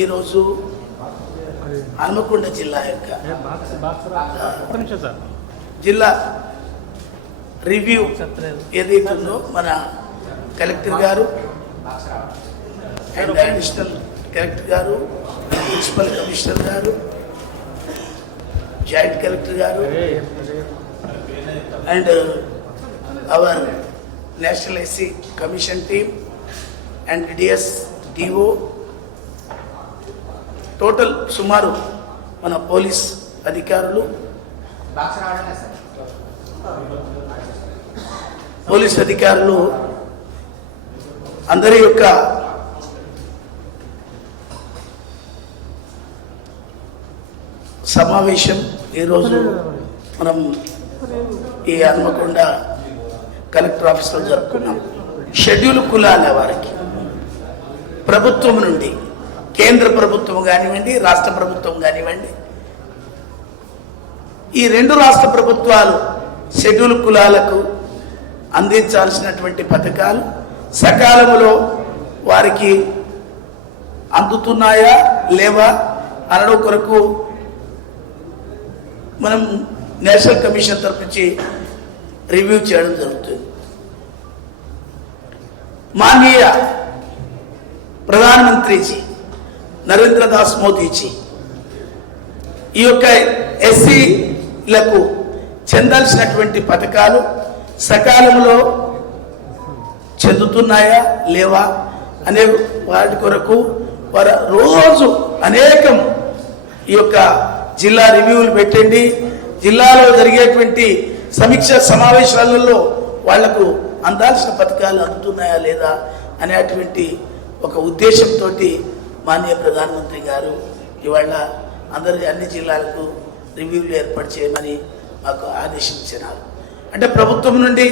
ఈరోజు హన్మకొండ జిల్లా యొక్క జిల్లా రివ్యూ ఏదైతే ఉందో మన కలెక్టర్ గారు అండ్ అడిషనల్ కలెక్టర్ గారు, మున్సిపల్ కమిషనర్ గారు, జాయింట్ కలెక్టర్ గారు and our national SC commission team and DS DO total సుమారు మన పోలీస్ అధికారులు, అందరి యొక్క సమావేశం ఈరోజు మనం ఈ హన్మకొండ కలెక్టర్ ఆఫీస్లో జరుపుకున్నాం. షెడ్యూల్ కులాల వారికి ప్రభుత్వం నుండి, కేంద్ర ప్రభుత్వం కానివ్వండి, రాష్ట్ర ప్రభుత్వం కానివ్వండి, ఈ రెండు రాష్ట్ర ప్రభుత్వాలు షెడ్యూల్ కులాలకు అందించాల్సినటువంటి పథకాలు సకాలంలో వారికి అందుతున్నాయా లేవా అనడం కొరకు మనం నేషనల్ కమిషన్ తరఫు నుంచి రివ్యూ చేయడం జరుగుతుంది. మాననీయ प्रधानमंत्री जी नरेंद्र दास मोदी जी ఈ యొక్క ఎస్సీలకు చెందాల్సినటువంటి పథకాలు సకాలంలో చెందుతున్నాయా లేవా అనే వాటి కొరకు వారు రోజు అనేకం ఈ యొక్క జిల్లా రివ్యూలు పెట్టండి, జిల్లాలో జరిగేటువంటి సమీక్ష సమావేశాలలో వాళ్లకు అందాల్సిన పథకాలు అందుతున్నాయా లేదా అనేటువంటి ఒక ఉద్దేశంతో మాననీయ ప్రధానమంత్రి గారు ఇవాళ అన్ని జిల్లాలకు రివ్యూలు ఏర్పాటు చేయమని మాకు ఆదేశించినారు. అంటే ప్రభుత్వం నుండి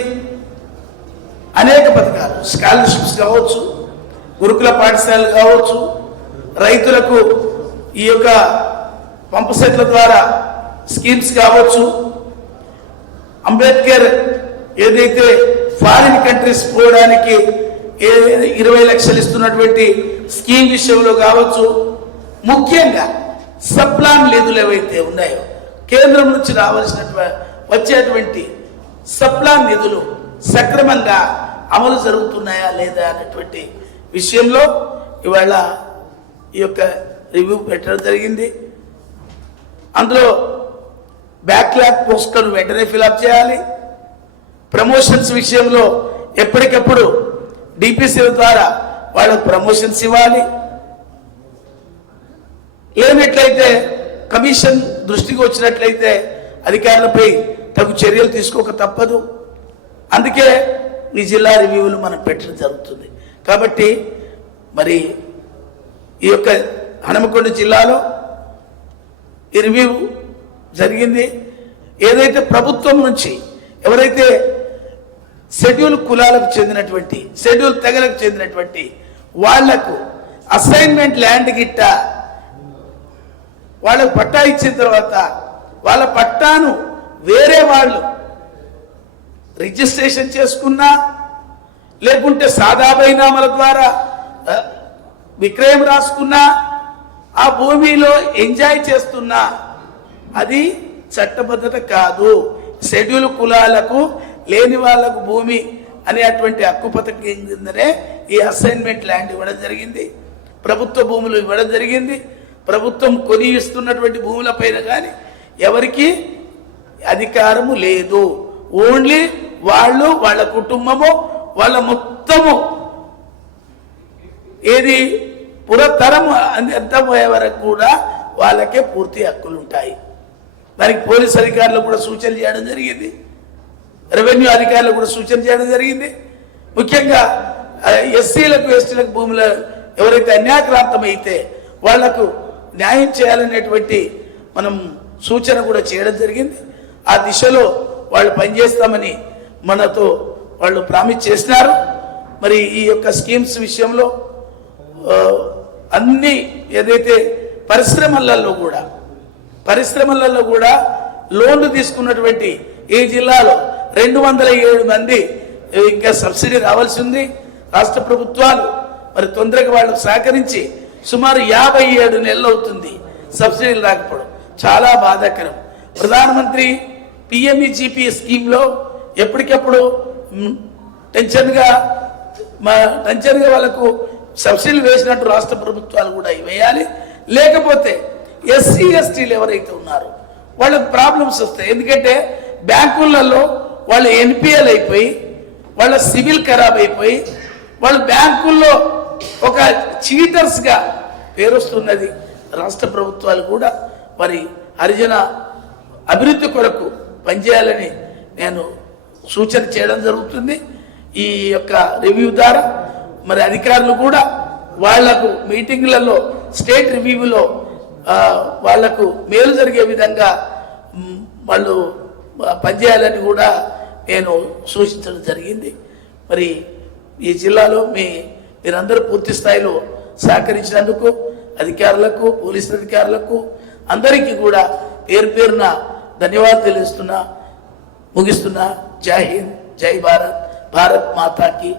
అనేక పథకాలు, స్కాలర్షిప్స్ కావచ్చు, గురుకుల పాఠశాలలు కావచ్చు, రైతులకు ఈ యొక్క పంపు సెట్ల ద్వారా స్కీమ్స్ కావచ్చు, అంబేద్కర్ ఏదైతే ఫారిన్ కంట్రీస్ పోవడానికి 20 లక్షలు ఇస్తున్నటువంటి స్కీమ్ విషయంలో కావచ్చు, ముఖ్యంగా సప్లాన్ నిధులు ఏవైతే ఉన్నాయో కేంద్రం నుంచి వచ్చేటువంటి సప్లాన్ నిధులు సక్రమంగా అమలు జరుగుతున్నాయా లేదా అనేటువంటి విషయంలో ఇవాళ ఈ యొక్క రివ్యూ పెట్టడం జరిగింది. అందులో బ్యాక్లాగ్ పోస్టులను వెంటనే ఫిలప్ చేయాలి. ప్రమోషన్స్ విషయంలో ఎప్పటికప్పుడు డిపిసిల ద్వారా వాళ్ళకు ప్రమోషన్స్ ఇవ్వాలి. లేనట్లయితే కమిషన్ దృష్టికి వచ్చినట్లయితే అధికారులపై తగు చర్యలు తీసుకోక తప్పదు. అందుకే ఈ జిల్లా రివ్యూలు మనం పెట్టడం జరుగుతుంది. కాబట్టి మరి ఈ యొక్క హన్మకొండ జిల్లాలో ఈ రివ్యూ జరిగింది. ఏదైతే ప్రభుత్వం నుంచి ఎవరైతే షెడ్యూల్ కులాలకు చెందినటువంటి, షెడ్యూల్ తెగలకు చెందినటువంటి వాళ్లకు అసైన్మెంట్ ల్యాండ్ గిట్ట వాళ్ళకు పట్టా ఇచ్చిన తర్వాత వాళ్ళ పట్టాను వేరే వాళ్ళు రిజిస్ట్రేషన్ చేసుకున్నా లేకుంటే సాదా బైనామాల ద్వారా విక్రయం రాసుకున్నా ఆ భూమిలో ఎంజాయ్ చేస్తున్నా అది చట్టబద్ధత కాదు. షెడ్యూల్ కులాలకు లేని వాళ్లకు భూమి అనేటువంటి హక్కు పథకం కిందనే ఈ అసైన్మెంట్ ల్యాండ్ ఇవ్వడం జరిగింది. ప్రభుత్వ భూములు ఇవ్వడం జరిగింది. ప్రభుత్వం కొని ఇస్తున్నటువంటి భూములపైన కానీ ఎవరికి అధికారము లేదు. ఓన్లీ వాళ్ళు, వాళ్ళ కుటుంబము, వాళ్ళ మొత్తము ఏది పురతరము అంతమయ్యే వరకు కూడా వాళ్ళకే పూర్తి హక్కులు ఉంటాయి. దానికి పోలీస్ అధికారులు కూడా సూచన చేయడం జరిగింది, రెవెన్యూ అధికారులు కూడా సూచన చేయడం జరిగింది. ముఖ్యంగా ఎస్సీలకు ఎస్టీలకు భూములు ఎవరైతే అన్యాక్రాంతం అయితే వాళ్లకు న్యాయం చేయాలనేటువంటి మనం సూచన కూడా చేయడం జరిగింది. ఆ దిశలో వాళ్ళు పనిచేస్తామని మనతో వాళ్ళు ప్రామిస్ చేసినారు. మరి ఈ యొక్క స్కీమ్స్ విషయంలో అన్ని ఏదైతే పరిశ్రమలలో కూడా లోన్లు తీసుకున్నటువంటి ఈ జిల్లాలో 207 మంది ఇంకా సబ్సిడీ రావాల్సి ఉంది. రాష్ట్ర ప్రభుత్వాలు మరి తొందరగా వాళ్ళకు సహకరించి సుమారు 57 నెలలు అవుతుంది సబ్సిడీలు రాకపోవడం. చాలా బాధాకరం. ప్రధానమంత్రి పిఎంఈజీపీ స్కీమ్లో ఎప్పటికప్పుడు టెన్షన్గా వాళ్ళకు సబ్సిడీలు వేసినట్టు రాష్ట్ర ప్రభుత్వాలు కూడా వేయాలి. లేకపోతే ఎస్సీ ఎస్టీలు ఎవరైతే ఉన్నారో వాళ్ళకి ప్రాబ్లమ్స్ వస్తాయి. ఎందుకంటే బ్యాంకులలో వాళ్ళు ఎన్పిఎల్ అయిపోయి వాళ్ళ సివిల్ ఖరాబ్ అయిపోయి వాళ్ళు బ్యాంకుల్లో ఒక చీటర్స్గా పేరొస్తున్నది. రాష్ట్ర ప్రభుత్వాలు కూడా మరి హరిజన అభివృద్ధి కొరకు పనిచేయాలని నేను సూచన చేయడం జరుగుతుంది. ఈ యొక్క రివ్యూ ద్వారా మరి అధికారులు కూడా వాళ్లకు మీటింగ్లలో స్టేట్ రివ్యూలో వాళ్లకు మేలు జరిగే విధంగా వాళ్ళు పనిచేయాలని కూడా నేను సూచించడం జరిగింది. మరి ఈ జిల్లాలో మీరందరూ పూర్తి స్థాయిలో సహకరించినందుకు అధికారులకు, పోలీసు అధికారులకు అందరికీ కూడా పేరు పేరున ధన్యవాదాలు తెలుస్తున్నా. ముగిస్తున్నా. జై హింద్, జై భారత్, భారత్ మాతాకి